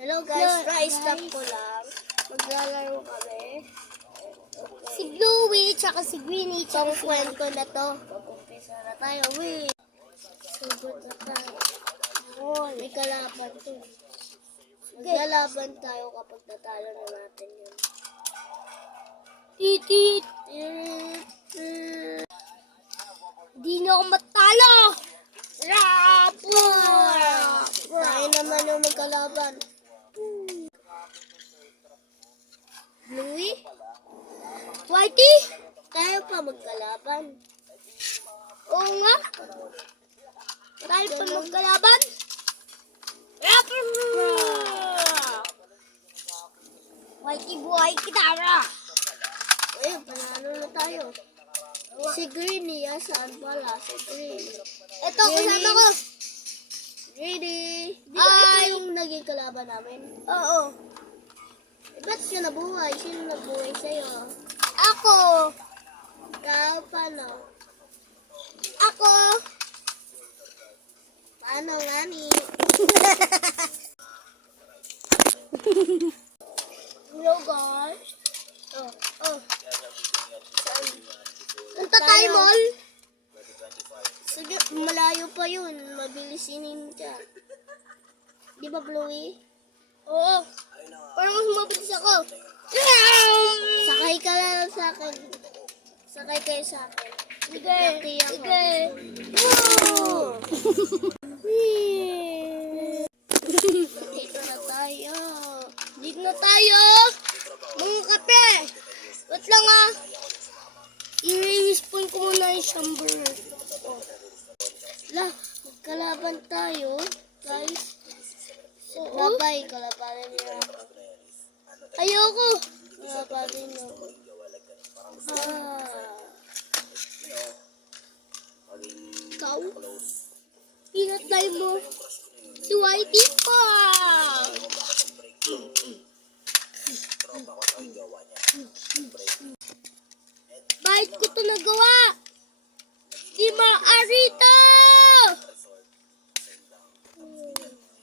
Hello guys, stop ko lang. Maglalaro kami. Okay. Si Bluey, tsaka si Greenie, tsaka Itong kwento na to. Mag-umpisa na tayo. Wait. Sugod na tayo. May kalaban to. Maglalaban tayo kapag natalo na natin yun. Titit. Di na ako matalo. Tayo naman yung magkalaban. Bluey? Whitey? Tayo pa magkalaban. Oo nga. Tayo pa magkalaban. Whitey boy, kitara. Eh, panalo na tayo. Si Greenie, saan pala? Si Greenie. Ito, kasama ko. Greenie. Di ba ito yung naging kalaban namin? Oo. Eh, ba't ka nabuhay? Sino nabuhay sa'yo? Ako. Ikaw, paano? Ako. Paano nga ni? Hello guys. Oh. Punta tayo mall. Sige, malayo pa yun. Mabilis ninja. Di ba, Bluey? Oo. Parang mas mabilis ako. Sakay ka lang sa akin. Sakay kayo sa akin. Sige. Sige. Woo! Dito na tayo. Dito na tayo. Mga kape. Wait lang ah. I-respawn ko muna yung chamber. Magkalaban tayo. Guys. Oo. Babay, kalabanin niyo ako. Ayoko. Kalabanin niyo ako. Ikaw. Pinatay mo. Si Whitey pa. Bakit ko ito nagawa?